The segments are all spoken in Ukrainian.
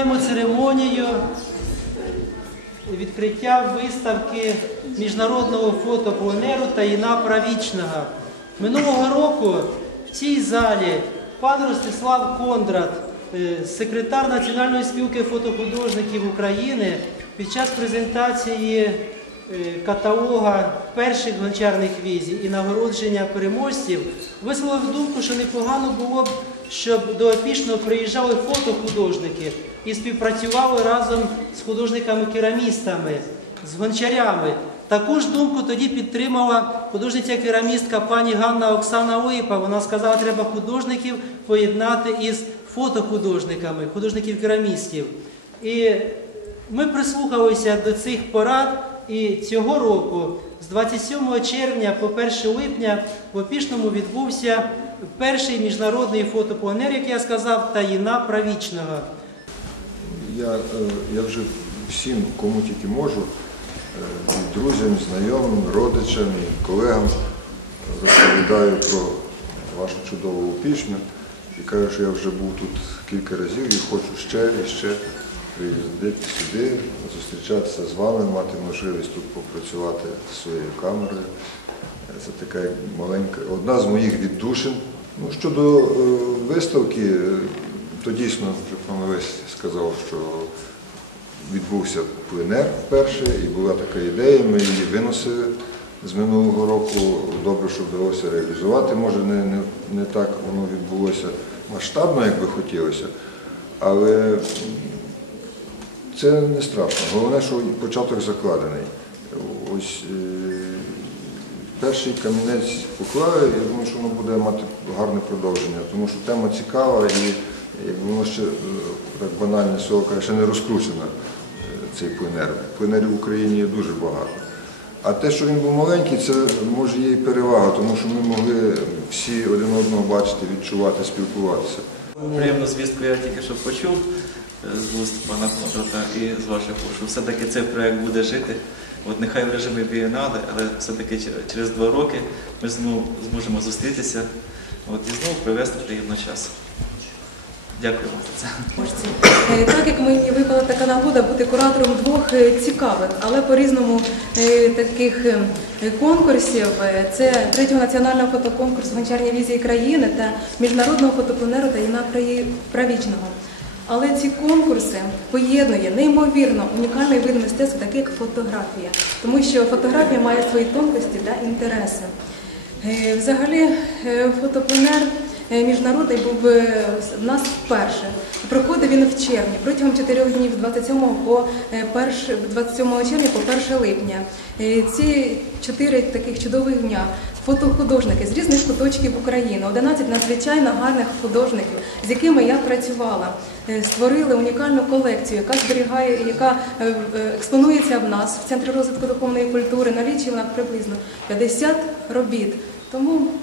Починаємо церемонію відкриття виставки міжнародного фотопланеру Таїна Правічного. Минулого року в цій залі пан Ростислав Кондрат, е, секретар Національної спілки фотохудожників України, під час презентації каталога перших гончарних візій і нагородження переможців висловив думку, що непогано було б, щоб до Опішного приїжджали фотохудожники і співпрацювали разом з художниками-керамістами, з гончарями. Таку ж думку тоді підтримала художниця-керамістка пані Ганна Оксана Липа. Вона сказала, що треба художників поєднати із фотохудожниками, художників-керамістів. І ми прислухалися до цих порад, і цього року, з 27 червня по 1 липня, в Опішному відбувся перший міжнародний фотопленер, як я сказав, таїна правічного. Я, е, я вже всім, кому тільки можу, е, і друзям, знайомим, родичам і колегам розповідаю про вашу чудову опішню і кажу, що я вже був тут кілька разів і хочу ще і ще приїздити сюди, зустрічатися з вами, мати можливість тут попрацювати зі своєю камерою. Це така маленька, одна з моїх віддушин. Ну, щодо е, виставки, е, то дійсно вже пан Лесь сказав, що відбувся пленер вперше, і була така ідея, ми її виносили з минулого року. Добре, що вдалося реалізувати. Може, не, не, не так воно відбулося масштабно, як би хотілося, але це не страшно. Головне, що початок закладений. Ось е, перший камінець поклали, я думаю, що воно буде мати гарне продовження, тому що тема цікава і воно ще е, так банальне слово каже, ще не розкручена е, цей пленер. Пленерів в Україні є дуже багато. А те, що він був маленький, це може є і перевага, тому що ми могли всі один одного бачити, відчувати, спілкуватися. Приємну звістку я тільки що почув з вуст пана Кондрата і з ваших вуст, що все-таки цей проект буде жити. От нехай в режимі бієнади, але все-таки через два роки ми знову зможемо зустрітися от, і знову привести приємно час. Дякую вам за це. Е, Так як мені випала така нагода бути куратором двох е, цікавих, але по-різному е, таких конкурсів. Це третього національного фотоконкурсу Гончарні візії країни та міжнародного фотопленеру Таїна Праї- Правічного. Але ці конкурси поєднує неймовірно унікальний вид мистецтва, такий як фотографія, тому що фотографія має свої тонкості та інтереси. Е, Взагалі, е, фотопленер міжнародний був е, в нас вперше. Проходив він в червні, протягом чотирьох днів, з 27 по е, перш- 27 червня по 1 липня. Е, Ці чотири таких чудових дня фотохудожники з різних куточків України, 11 надзвичайно гарних художників, з якими я працювала, е, створили унікальну колекцію, яка зберігає, яка е, е, експонується в нас в Центрі розвитку духовної культури. Налічує вона приблизно 50 робіт. Тому е,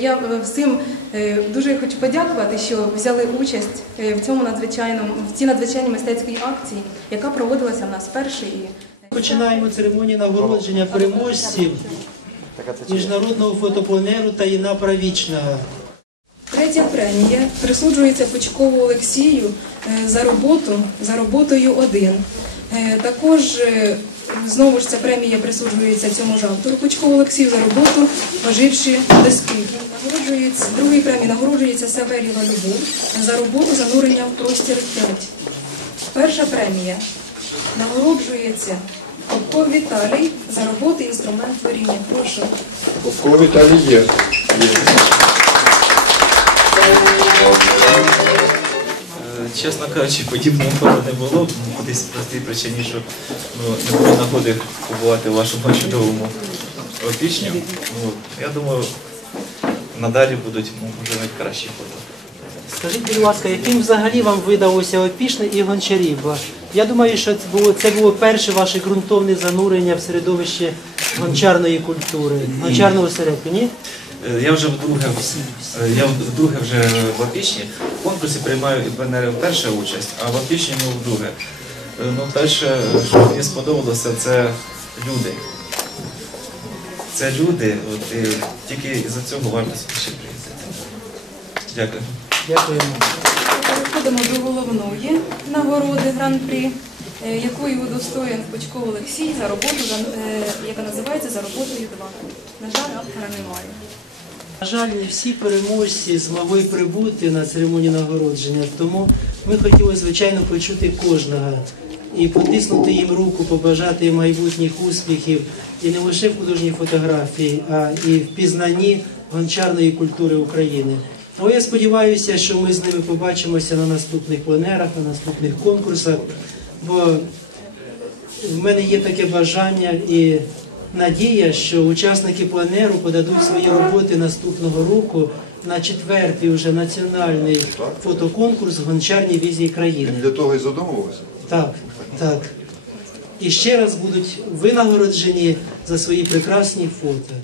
я е, всім е, дуже хочу подякувати, що взяли участь е, в цьому надзвичайному в цій надзвичайній мистецькій акції, яка проводилася в нас вперше Починаємо церемонію нагородження переможців міжнародного фотопленеру Таїна Правічного. Третя премія присуджується Пучкову Олексію е, за роботу за роботою один. Е, Також е, знову ж ця премія присуджується цьому ж автору Пучкову Олексію за роботу оживши доски. Нагороджується другої премії нагороджується Саверєва Любов за роботу занурення в простір 5. Перша премія нагороджується Попков Віталій за роботу інструмент творіння. Прошу. Попко Віталій є. є. Чесно кажучи, подібного фото не було, ну, по простій причині, що ну, не було нагоди побувати в вашому чудовому опішню. Ну, я думаю, надалі будуть ну, може навіть кращі фото. Скажіть, будь ласка, яким взагалі вам видалося опішне і гончарів? Я думаю, що це було, це було перше ваше ґрунтовне занурення в середовище гончарної культури, гончарного середку, ні? Е, Я вже вдруге, е, я вдруге вже в опішні. В конкурсі приймаю пленери вперше участь, а в опішні ну, вдруге. Е, Ну, перше, що мені сподобалося, це люди. Це люди, от, і тільки із-за цього варто ще приїздити. Дякую. Дякуємо. переходимо до головної нагороди гран-прі, е, якою удостоєн Почков Олексій за роботу, е, яка називається За роботою 2. На жаль, автора немає. На жаль, не всі переможці змогли прибути на церемонію нагородження, тому ми хотіли, звичайно, почути кожного і потиснути їм руку, побажати майбутніх успіхів і не лише в художній фотографії, а і в пізнанні гончарної культури України. Але я сподіваюся, що ми з ними побачимося на наступних пленерах, на наступних конкурсах, бо в мене є таке бажання і надія, що учасники пленеру подадуть свої роботи наступного року на четвертий вже національний фотоконкурс гончарні візії країни. Для того і задумувалося. Так, так. І ще раз будуть винагороджені за свої прекрасні фото.